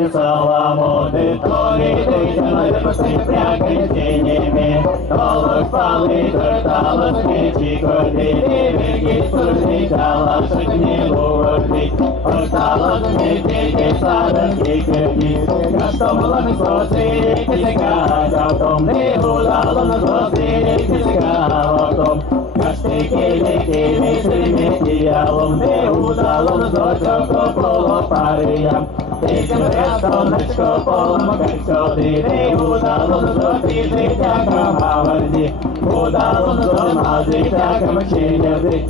Торі саламони, торі дитяна, паси прякай тінями. Толок пали, тортало, свічі кордини, віки сурні, тяла, шикні луворди. Тортало, свічі, сада, скікерді. Кастомила ми соси, кисика, завтом не удало на соси, кисика, вовтом. Каштики, сильметіялом, не удало на зочок, то поло париям. Тисім сонечко, поломакачко, ти не удало на зоті, життя камаверді. Удало на зома, життя камачиняди.